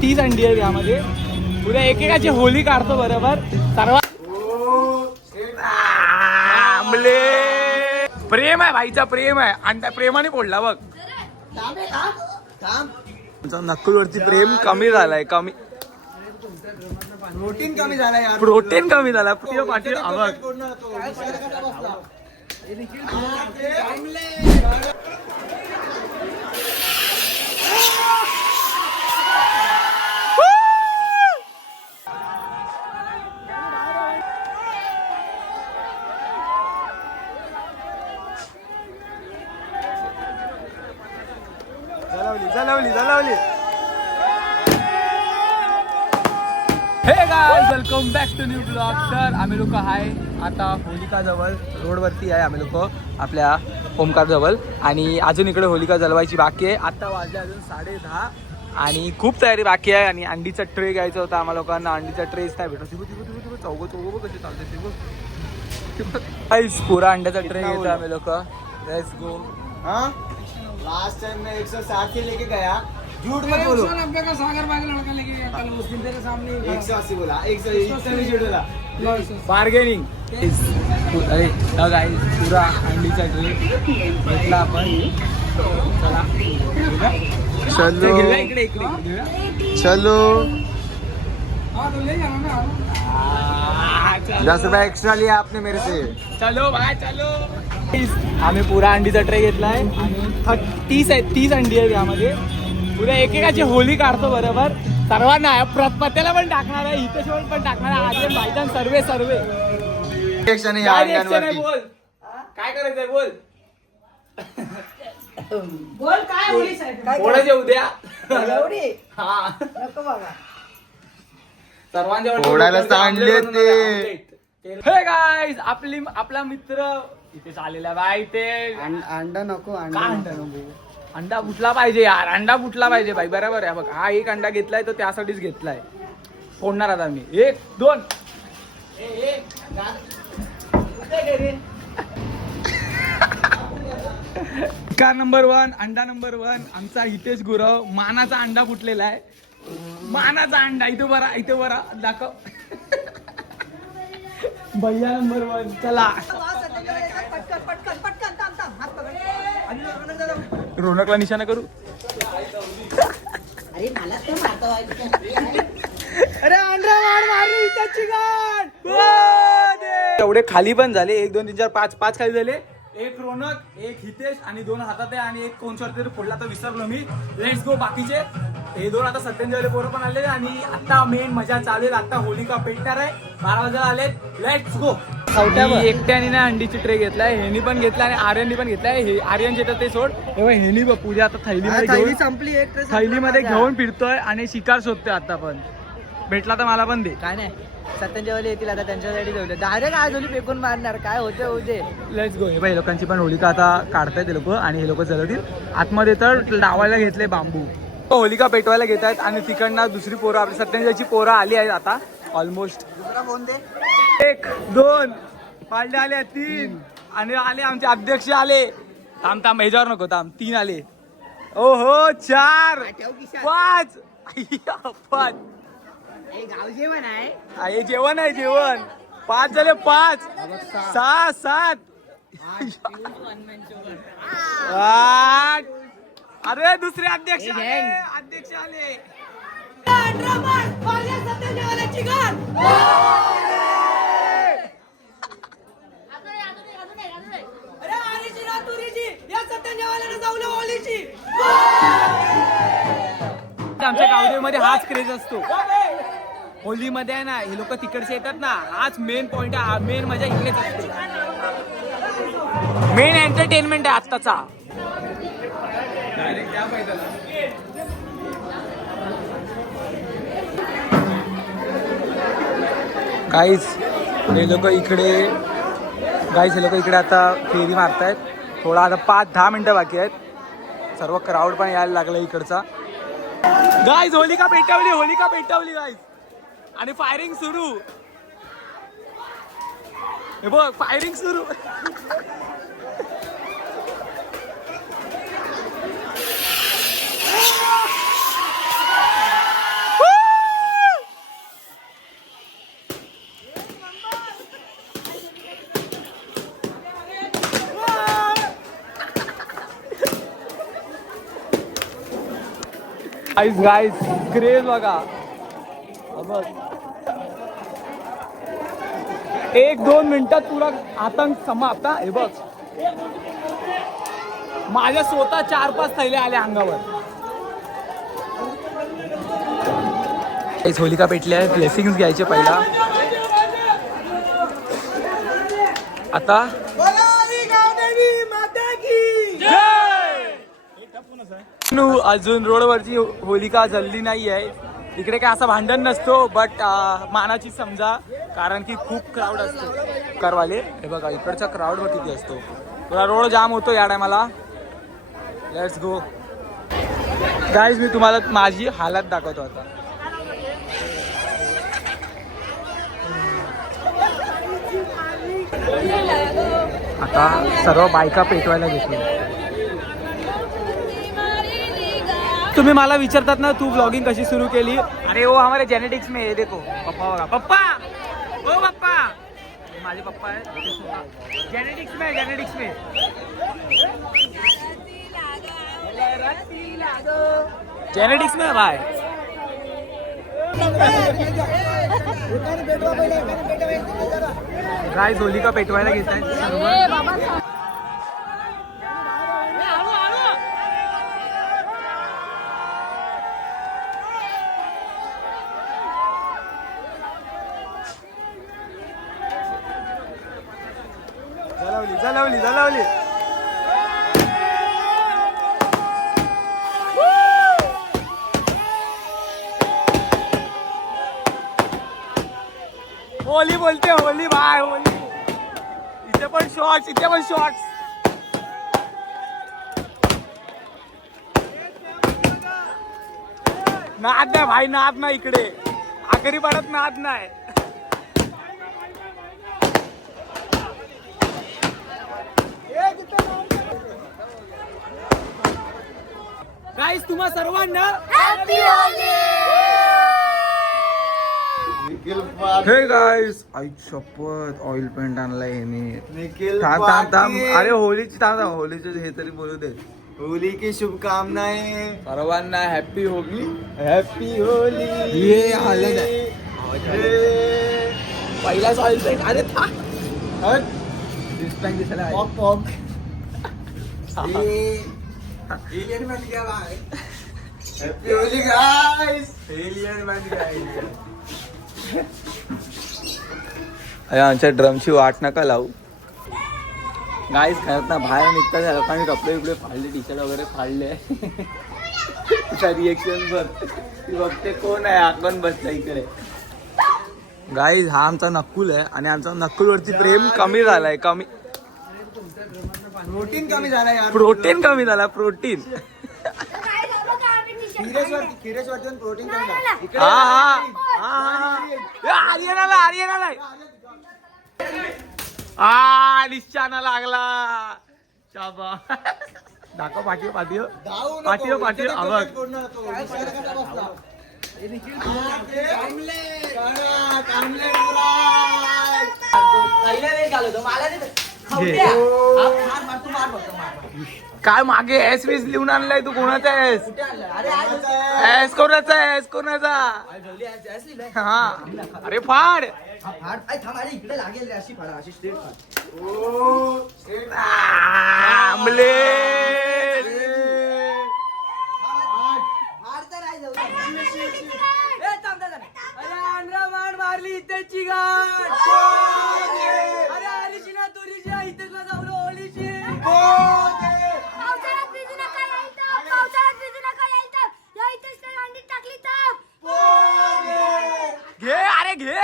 30 अंडी आहेत यामध्ये. उद्या एकेकाची होली काढतो बरोबर सर्वात. प्रेम आहे भाईचा, प्रेम आहे. अंडा प्रेमाने फोडला बघ. नक्कुलवरती प्रेम कमी झालाय, कमी प्रोटीन कमी झाला यार. प्रोटीन कमी झाला पाठी. झालावली. Hey guys, welcome back to new blog. तर आम्ही लोक आहे आता होलिका जवळ रोडवरती आहे. आम्ही लोक आपल्या ओमकार जवळ आणि अजून इकडे होलिका जलवायची बाकी आहे. आता वाजले अजून 10:30 आणि खूप तयारी बाकी आहे. आणि अंडीचा ट्रे घ्यायचा होता आम्हाला लोकांना. अंडीचा ट्रेच नाही भेटत. चौघ कसे चालते पुरा अंड्याचा ट्रे घेतो आम्ही लोक. Let's go. लास्ट टाइम मैं 160 के लेके गया. झूठ मत बोलो. 190 का सागर बाग लड़का लेके गया कल उस दिन तेरे सामने 180 बोला. 180 बोला. बार्गेनिंग. अरे गाइस, पुरा अंडीचा ट्रे घेतला आपण. चला चलो इकडे चलो. हाँ तो ले जाना ना. 10 रुपया एक्स्ट्रा लिया आपने मेरे से. चलो भाई चलो. आम्ही पुरा अंडीचा ट्रे घेतलाय आणि 30 अंडी आहेत यामध्ये. उद्या एकेकाची होली काढतो बरोबर सर्वांना. प्रत्येकाला पण टाकणार आहे, हितेश्वर पण टाकणार आहे. आर्यन भाईजान सर्वे रिएक्शन आहे या अंड्यांवरती. बोल काय करायचंय बोल. बोल काय होली साहेब. कोणाचे उद्या एवढी हा नको बाबा. सर्वांच्या फोडायला सांडले ते. हे गाईज, आपला मित्र इथे आलेला बाय. इथे अंडा नको. का अंडा नको. अंडा फुटला पाहिजे यार, अंडा फुटला पाहिजे भाई. बरोबर आहे बघ. हा एक अंडा घेतलाय तो त्यासाठीच घेतलाय. फोडणार आता मी. 1 2. कार नंबर 1, अंडा नंबर 1 आमचा हितेश गुरव. मानाचा अंडा फुटलेला आहे. मानाचा अंडा इथे बरा दाखव. भैया नंबर 1. चला रोनकला निशाणा करू. अरे मला ते मारतो. अरे अंडा मारली त्याची गाड. एवढे खाली पण झाले. 1 2 3 4 5 खाली झाले. एक रोनक, एक हितेश आणि 2 हातात आहे आणि एक कोणच्यावर तरी फोडला तर विसरलो मी. Let's go. बाकीचे हे 2 आता सत्तेंजवले पोरं पण आले आणि आता मेन मजा चालू आहे. आता होलिका पेटणार आहे. 12 वाजायला आलेत. Let's go. एकट्याने ना अंडीची ट्रे घेतलाय. हेनी पण घेतलाय आणि आर्यननी पण घेतलाय. हे आर्यन जे ते सोड. हेनी पूजा आता थैलीमध्ये संपली. एक थैलीमध्ये घेऊन फिरतोय आणि शिकार शोधतोय. आता पण भेटला तर मला पण दे. काय नाही. सत्यांच्यावाले येतील आता त्यांच्यासाठी ठेवलं. डायरेक्ट आज होली फेकून मारणार. काय होते. Let's go. हे बाई लोकांची पण होलिका आता काढतायत ते लोक आणि हे लोक जलवतील. आतमध्ये तर लावायला घेतले बांबू. होलिका पेटवायला घेत आहेत आणि तिकडनं दुसरी पोरं आपली सत्यांची पोरं आली आहेत आता ऑलमोस्ट. दुसरा फोन दे. 1 2 पालडे आले. 3 आणि आले आमचे अध्यक्ष आले. थांब ह्याच्यावर नको. 3 आले. ओहो 4 5 5. गाव जेवण आहे. हे जेवण आहे. जेवण 5 झाले. 5 6 7 8. अरे दुसरे अध्यक्ष आले. आमच्या गावदेवीमध्ये हाच क्रेज असतो. होलीमध्ये आहे ना, हे लोक तिकडचे येतात ना, हाच मेन पॉइंट आहे. मेन मजा इकडेच असते. मेन एंटरटेनमेंट आहे आत्ताचा. गाईज हे लोक इकडे आता फेरी मारतायत. थोडा आता 5-10 मिनिटं बाकी आहेत. सर्व क्राऊड पण यायला लागला इकडचा. गाईज होलिका पेटवली गाईज. आणि फायरिंग सुरू. हे बघ फायरिंग सुरू. गाईज क्रेज बघा. 1-2 मिनिटात पुरा आतंक समाप्त. हे बघ माझ्या स्वतः 4-5 थैले आले अंगावर. होलिका पेटल्या, ब्लेसिंग्स घ्यायचे पहिला. आता अजून रोडवरची होलिका जल्ली नाही आहे. इकडे काय असं भांडण नसतो, बट मानाची समजा, कारण की खूप क्राऊड असतो करवाले. हे बघा इकडचा क्राऊड बघ किती असतो. थोडा रोड जाम होतो या टायमाला. Let's go guys. मी तुम्हाला माझी हालत दाखवतो आता. आता सर्व बायका पेटवायला घेतली. तुम्ही मला विचारतात ना तू ब्लॉगिंग कशी सुरू केली. अरे वो हमारे जेनेटिक्स में है. देखो पप्पा बघा. पप्पा ओ पप्पा, माझे पप्पा आहे. जेनेटिक्स में जेनेटिक्स में भाई. गाईज होलिका पेटवायला घेत आहेत सर्व. जलावली. होली बोलते, होली भाई होली. इथे पण शॉर्ट्स. नाद नाही भाई, नाद नाही इकडे. आखरी पाड्यात नाद नाही. गाईस तुम्हा सर्वांना हे गाईस आई शपथ ऑइल पेंट आणलाय ह्याने. थांब. अरे होलीची होलीचे हे तरी बोलू दे. होली की शुभकामनाएं सर्वांना हॅपी होली. ये हालत आहे. पहिलाच ऑइल पेंट. अरे दिसायला पॉप एलियन बन गया भाई. Happy Holy guys. एलियन बन गया. आमच्या ड्रमची वाट नका लावू. गाईज खरंच ना बाहेर निघता त्या लोकांनी कपडे बिपडे फाडले, टी शर्ट वगैरे फाडले. तिचा रिएक्शन बघते कोण आहे आपण बसला इकडे. गाईज हा आमचा नक्कुल आहे आणि आमचा नक्कुलवरती प्रेम कमी झालाय. प्रोटीन कमी झाला यार. प्रोटीन कमी झाला. प्रोटीन खिरेश वरती प्रोटीन कमी झालं. आर्यनाला निश्चाना लागला. शाबा दाखव पाठीव काय मागे एस वीस लिहून आणलाय तू. कोणाचा एस कोणाचा हा. अरे फाड. इकडे लागेल अशी फाडा, अशी स्ट्रेट फाड. मारली त्याची गाठ. अरे आलीची ना तुरीची इथेच जाऊन ओलीची. घे.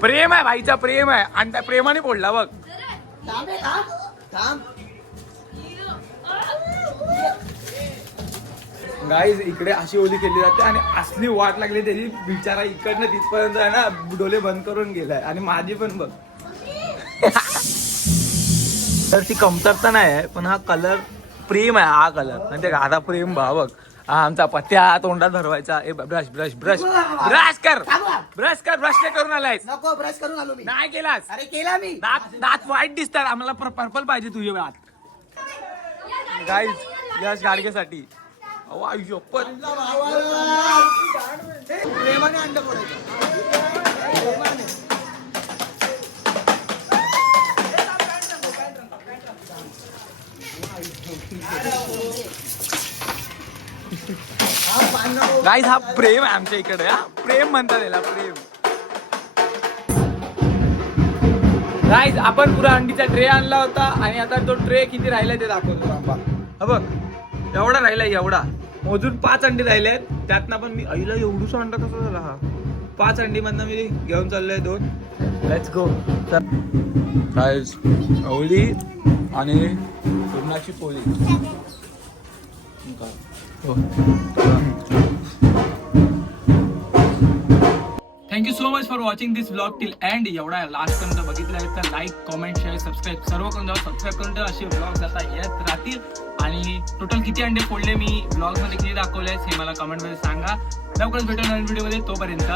प्रेम आहे भाईचा, प्रेम आहे आणि त्या प्रेमाने फोडला बघ. गाईज इकडे अशी ओली केली जाते आणि असली वाट लागली त्याची. बिचारा इकडनं तिथपर्यंत आहे ना डोले बंद करून गेलाय. आणि माझी पण बघ. तर ती कमतरता नाही आहे, पण हा कलर प्रेम आहे. हा कलर म्हणजे गाधा प्रेम भाव बघ. हा आमचा पत्त्या तोंडात भरवायचा. ब्रश ब्रश कर. ब्रश करून आलाय. नको, ब्रश करून आलो मी. नाही केलास. अरे केला मी. दात वाईट दिसतात. आम्हाला पर्पल पाहिजे तुझे दात. गाईज यश गाडगेसाठी अहो आयुष्य प्रेमाने अंड फोडायचं. गाईज हा प्रेम आहे आमच्या इकडे. हा प्रेम म्हणतात याला, प्रेम. गाईज आपण पुरा अंडीचा ट्रे आणला होता आणि आता तो ट्रे किती राहिलाय ते दाखवतो. हा बघ एवढा राहिलाय, एवढा मोजून 5 अंडी राहिलेत. त्यातनं पण मी आईला एवढूसा अंडा कसा झाला हा. 5 अंडी मधनं मी घेऊन चाललोय 2. Let's go. गाईज अवली आणि पूर्णाची पोळी. Thank you so much for watching this blog till end. एवढा लास्ट पर्यंत बघितलं आहे तर लाईक, कमेंट, शेअर, सबस्क्राईब सर्व करून जाऊ. सबस्क्राईब करून असे ब्लॉग आता येत राहतील. आणि टोटल किती अंडे फोडले मी ब्लॉग मध्ये किती दाखवले हे मला कमेंट मध्ये सांगा. लवकरच भेटू नवीन व्हिडिओ मध्ये. तोपर्यंत